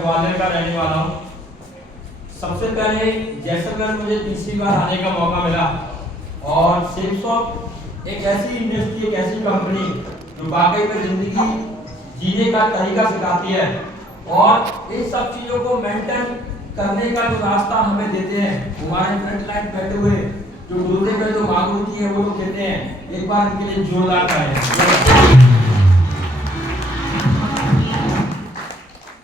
ग्वालियर का रहने वाला हूँ। सबसे पहले जैसलमेर मुझे तीसरी बार आने का मौका मिला और सेल्सॉफ्ट एक ऐसी इंडस्ट्री, एक ऐसी कंपनी जो वाकई में जिंदगी जीने का तरीका सिखाती है और इन सब चीजों को मेंटेन करने का जो रास्ता हमें देते हैं। हमारे फ्रंट लाइन बैठे हुए जो गुरुदेव है, जो मागुरु जी है, वो लोग कहते हैं एक बार इनके लिए जोरदार तालियां।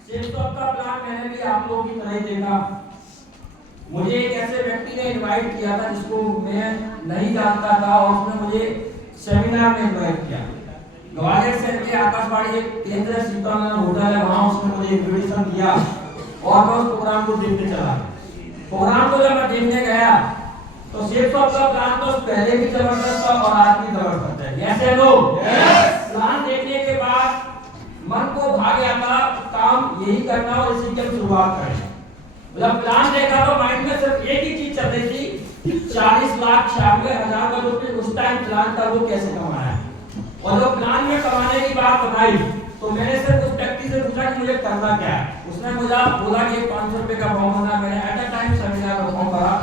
सेल्सॉफ्ट का प्लान मैंने भी आप लोगों की तरह ही देखा। मुझे एक ऐसे व्यक्ति ने इनवाइट किया था जिसको मैं नहीं जानता था और उसने मुझे सेमिनार में इनवाइट किया। ग्वालियर शहर के आकाशवाणी एक केंद्र शीतल होटल है, वहां उसने मुझे इनविटेशन दिया और मैं उस प्रोग्राम को देखने चला। प्रोग्राम को जब मैं देखने गया तो सेल्सॉफ्ट का प्लान तो पहले भी जबरदस्त था और आज भी जबरदस्त है। यस या नो? प्लान देखने के बाद मन को भा गया था काम यही करना और इसी की हम शुरुआत करें। जब प्लान देखा तो माइंड में सिर्फ एक ही चीज चल रही थी, 40,96,000 का जो उस टाइम प्लान था वो कैसे कमाना है। और जब प्लान में कमाने की बात बताई तो मैंने सिर्फ उस व्यक्ति से पूछा कि मुझे करना क्या है। उसने मुझे बोला कि 500 रुपए का फॉर्म भरना। मैंने एट अ टाइम सेमिनार का फॉर्म भरा।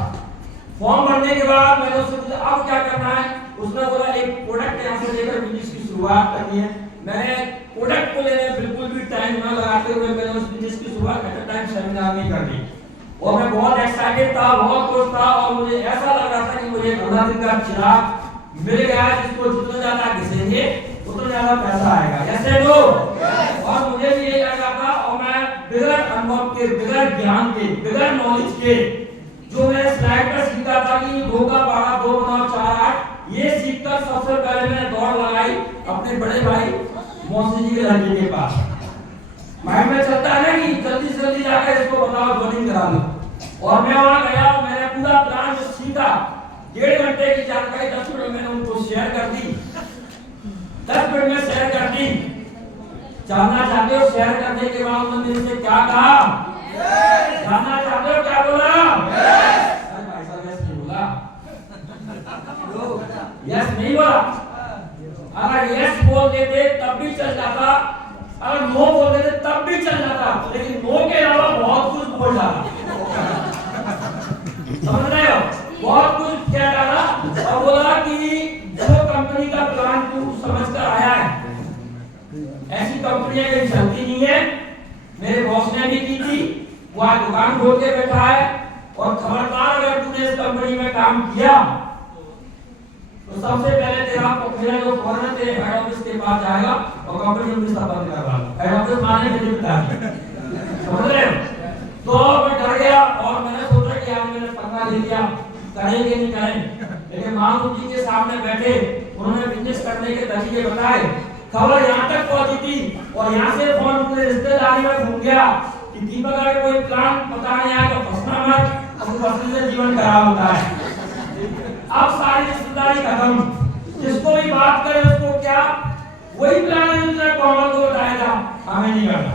फॉर्म भरने के बाद मैंने उससे पूछा अब क्या करना है। उसने बोला एक प्रोडक्ट यहाँ से लेकर बिजनेस की शुरुआत करनी है। मैंने प्रोडक्ट को लेने बिल्कुल भी टाइम न लगाते हुए मैंने उस बिजनेस की शुरुआत एट अ टाइम सेमिनार में कर दी और मैं बहुत एक्साइटेड था, बहुत खुश था और मुझे ऐसा लग रहा था कि मुझे 15 दिन का चिराग मिल गया जिसको जितना ज्यादा घिसेंगे उतना ज्यादा पैसा आएगा। ऐसे लो और मुझे भी यही लगा था और मैं बिगड़ अनुभव के, बिगड़ ज्ञान के, बिगड़ नॉलेज के जो मैंने स्लाइड पर सीखा था कि 2 का 12 2 बनाओ 4 8, ये सीखकर सबसे पहले मैंने दौड़ लगाई अपने बड़े भाई मौसी जी के लड़के के पास। माइंड में चलता है ना कि जल्दी से जल्दी जाकर इसको बताओ, ज्वाइनिंग करा लो। और मैं वहां गया और मैंने पूरा प्लान जो सीखा 1.5 घंटे की जानकारी 10 मिनट में मैंने उनको शेयर कर दी। 10 मिनट में शेयर कर दी। जानना चाहते हो शेयर करने के बाद उन्होंने मुझसे क्या कहा? जानना चाहते हो क्या बोला? अरे भाई साहब यस नहीं बोला, यस नहीं बोला। अगर यस बोल देते तब भी चल जाता, अगर नो बोल देते तब भी चल जाता, लेकिन नो के अलावा बहुत कुछ बोल डाला। समझ रहे हो? बहुत कुछ क्या डाला और बोला कि जो कंपनी का प्लान तू समझ कर आया है ऐसी कंपनियां कहीं चलती नहीं है। मेरे बॉस ने भी की थी, वो आज दुकान खोल के बैठा है और खबरदार अगर तूने इस कंपनी में काम किया तो सबसे पहले तेरा मेरा जो फॉरन तेरे हेड ऑफिस के पास जाएगा और कंपनी में स्थापना करवा। हेड ऑफिस माने मुझे बता समझ रहे हो? तो मैं डर गया और मैंने सोचा कि आज मैंने पंगा ले लिया, करेंगे नहीं करें। लेकिन मांगू जी के सामने बैठे उन्होंने बिजनेस करने के तरीके बताए। खबर यहाँ तक पहुंची थी और यहाँ से फोन पूरे रिश्तेदारी में घूम गया कि दीपक अगर कोई प्लान पता नहीं आया तो फंसना मत, और फंसने से जीवन खराब होता है। अब सारी रिश्तेदारी खत्म, जिसको भी बात करे उसको क्या वही प्लान है जिसने कॉमन को बताया था, हमें नहीं करना।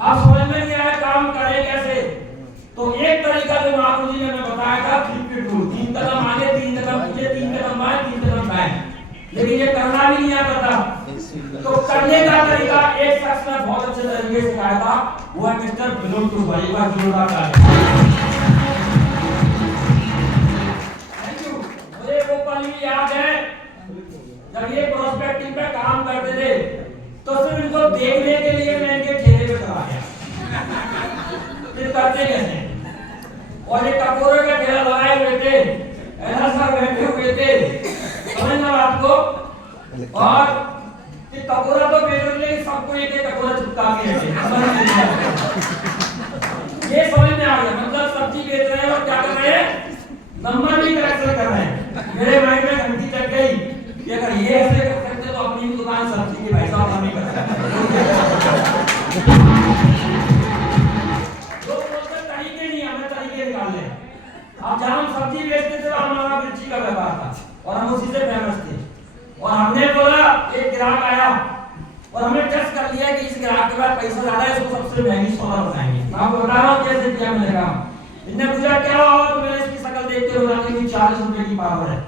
अब समझ में नहीं आया काम करे कैसे। तो एक तरीका जो माधु जी ने हमें बताया था 3 रूल, 3 कदम आगे 3 कदम पीछे 3 कदम बाएं 3 कदम दाएं, लेकिन ये करना भी नहीं आता था। तो करने का तरीका एक शख्स ने बहुत अच्छे तरीके से सिखाया था, वो है मिस्टर बिलोन टू भाई का जोरदार तालियां। वो पल भी याद है जब ये प्रोस्पेक्टिंग पे काम करते थे तो सिर्फ इनको देखने के लिए मैं इनके ठेले पे चला गया फिर करते कैसे। और ये टकोरे का ठेला लगाए हुए थे, ऐसा सब बैठे हुए थे, समझना आपको। और ये टकोरा तो बेच रहे लेकिन सबको एक टकोरा चिपका के रखे, ये समझ में आ गया। मतलब सब्जी बेच रहे हैं और क्या कर रहे हैं, नंबर भी करेक्शन कर रहे हैं। मेरे माइंड में घंटी चढ़ गई कि अगर ये ऐसे कर सकते तो अपनी भी दुकान सब्जी की भाई साहब हम ही कर सकते। लोग बोलते तरीके नहीं, हमें तरीके निकालने। अब जब हम सब्जी बेचते थे हमारा मिर्ची का व्यापार था और हम उसी से फेमस थे। और हमने बोला एक ग्राहक आया और हमने टेस्ट कर लिया कि इस ग्राहक के पास पैसा ज्यादा है, इसको सबसे महंगी सोना बताएंगे। मैं आपको बता रहा हूँ कैसे किया मिलेगा। इन्हें पूछा क्या हुआ तो मैंने इसकी शक्ल देख के बोला कि 40 रुपए की पावर है।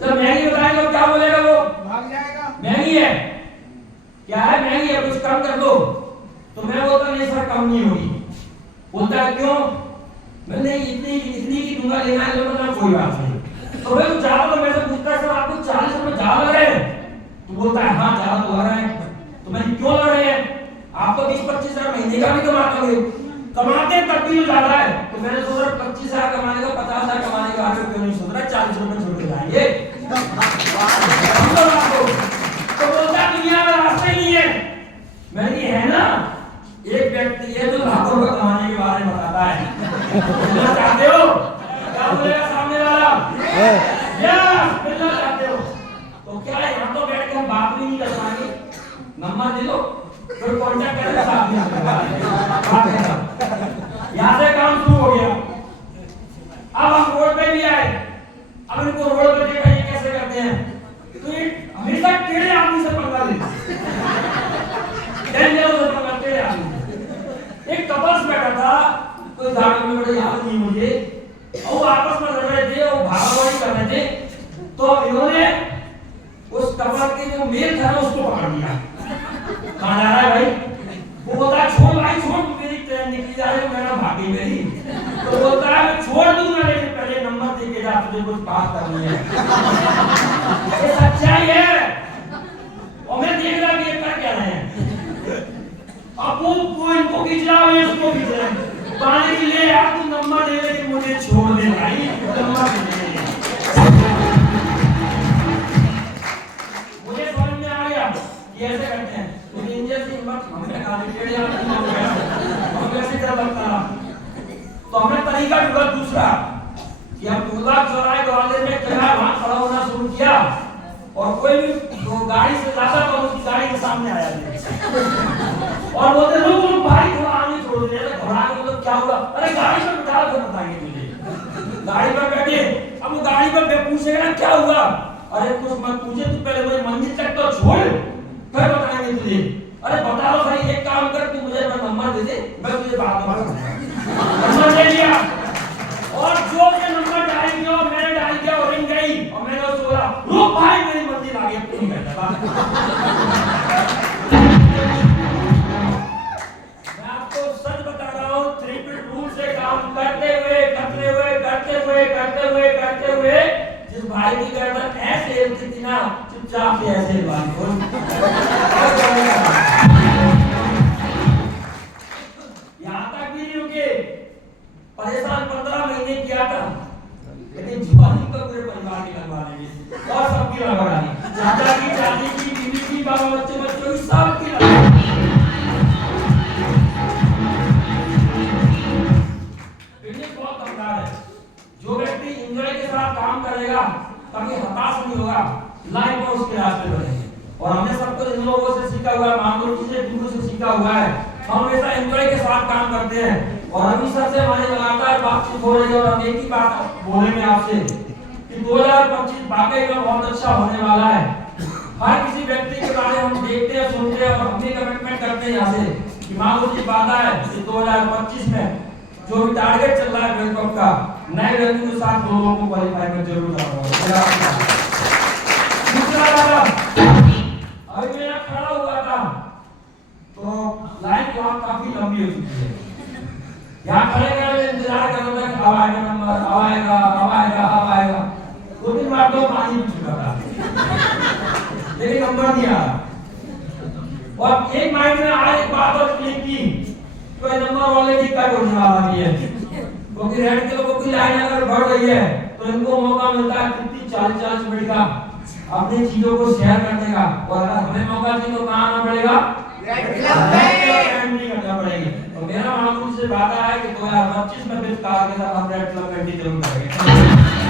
तो महंगी बताएंगे तो क्या बोलेगा, वो भाग जाएगा। महंगी है, क्या है महंगी है, कुछ कम कर दो। तो मैं बोलता नहीं सर कम नहीं होगी। बोलता है क्यों? मैंने इतनी की दूंगा, लेना है लो ना, कोई बात नहीं। तो भाई तू ज्यादा, तो मेरे से पूछता है सर आपको 40 रुपए ज्यादा लग रहे हैं? तो बोलता है हाँ ज्यादा तो लग रहा है। तो मैंने क्यों लग रहे हैं? आप तो 20-25 हजार महीने का भी कमाते हो, कमाते हैं तब भी ज्यादा है। तो मैंने सोचा 25 हजार कमाने का, 50 हजार कमाने का आगे क्यों नहीं सोच रहा, 40 रुपए छोड़ के जाएंगे। तो बोलता है दुनिया में रास्ते नहीं है। मैंने है ना, एक व्यक्ति है जो लाखों रुपए कमाने के बारे में बताता है। मिलना चाहते हो? क्या बोलेगा सामने वाला? यस, मिलना चाहते हो? तो क्या है, यहाँ तो बैठ के हम बात भी नहीं कर पाएंगे। नंबर दे दो, फिर कॉन्टैक्ट करेगा साथ में। यहाँ से काम शुरू हो गया। अब हम रोड पे भी आए। अब इनको रोड पे देखा ये कैसे करते हैं, तो ये हमेशा टेढ़े आदमी से पंगा लेते हैं। टेढ़े आदमी। एक कपल्स बैठा था, कोई गाड़ी में, बड़े याद नहीं मुझे, और वो आपस में लड़ रहे थे, वो भागाभागी कर रहे थे। तो इन्होंने उस कपल के जो मेल था उसको पकड़ लिया। कहाँ जा रहा है भाई? वो बोलता है छोड़ भाई छोड़, मेरी ट्रेन निकली जा रही है, मेरा भागी मेरी। तो बोलता है मैं छोड़ दूंगा, लेकिन पहले नंबर दे के जा, तुझे कुछ बात करनी है। ये सच्चाई है। और मैं देख रहा कि ये कर क्या रहे हैं। अब वो इनको खींच रहा है, इसको खींच रहा है। पाने के लिए यार तू नंबर दे, लेकिन मुझे छोड़ दे भाई, नंबर दे। मुझे समझ में आ गया कि ऐसे करते हैं। तो इंडिया से हिम्मत हमने कहा टेढ़े आदमी हम कैसे कर सकता। तो हमने तरीका ढूंढा दूसरा कि हम तुगलक चौराहे ग्वालियर में जगह वहां खड़ा होना शुरू किया, और कोई भी तो गाड़ी से जाता तो उसकी गाड़ी के सामने आया और बोलते रुक रुक भाई थोड़ा आगे छोड़ दे। घबरा के मतलब क्या हुआ? अरे गाड़ी पर बिठा कर बताएंगे तुझे। गाड़ी पर बैठे, अब वो गाड़ी पर पूछेगा ना क्या हुआ, अरे कुछ मत पूछे, तू पहले मुझे मंजिल तक तो छोड़, फिर बताएंगे तुझे। अरे बता लो भाई, एक काम कर, तू मुझे अपना नंबर दे दे, मैं तुझे बाद में बताऊंगा। नंबर दे दिया, और जो ये नंबर डायल किया मैंने डायल किया, और रिंग गई, और मैंने उसको बोला रुक भाई मेरी मंजिल आ गई, अब तुम बैठा। मैं आपको सच बता रहा हूँ, 3 फीट रूल से काम करते हुए जिस भाई की गर्दन ऐसे हिलती थी ना, चुपचाप से ऐसे बात बोल। यहाँ तक भी नहीं रुके, परेशान 15 महीने किया था, लेकिन जुबानी तो पूरे परिवार की लगवा लेंगे, और सबकी लगवा दी, चाचा की, चाची की, बीवी की, बाबा बच्चों की, सबकी लगवा। बिजनेस बहुत दमदार है। जो व्यक्ति एंजॉय के साथ काम करेगा, कभी हताश नहीं होगा, लाइफ में उसके रास्ते बढ़ेंगे। और हमने सबको इन लोगों से सीखा हुआ है, मांगो से, गुरु से सीखा हुआ है, हम हमेशा एंजॉय के साथ काम करते हैं। और अभी सर से हमारे लगातार बातचीत हो रही है, और हम एक ही बात बोलेंगे आपसे कि 2025 वाकई में बहुत अच्छा होने वाला है। हर किसी व्यक्ति के बारे में हम देखते हैं, सुनते हैं, और हम भी कमिटमेंट करते हैं यहाँ से कि मांगो जी वादा है कि 2025 में जो भी टारगेट चल रहा है बैंक का, नए रेवेन्यू के साथ लोगों को क्वालिफाई में जरूर कराऊंगा। दूसरा वादा, अभी मेरा खड़ा हुआ था तो लाइन यहाँ काफी लंबी हो चुकी है। यहाँ खड़े खड़े इंतजार कर रहा था कि अब आएगा नंबर, अब आएगा, अब आएगा, अब आएगा। 2-3 बार तो पानी पी चुका था, लेकिन नंबर नहीं आया। और एक माइंड में आया, एक बात और क्लिक की, कोई नंबर ऑलरेडी कट होने वाला भी है, क्योंकि रेड के लोगों की लाइन अगर बढ़ रही है तो इनको मौका मिलता है कितनी 40-40 मिनट का अपनी चीजों को शेयर करने का। और अगर हमें मौका चाहिए तो कहाँ आना पड़ेगा? रेड करना पड़ेगा। तो मेरा मामूल से वादा है कि 2025 में वित्त कार्य के साथ हम रेड क्लब में जरूर करेंगे।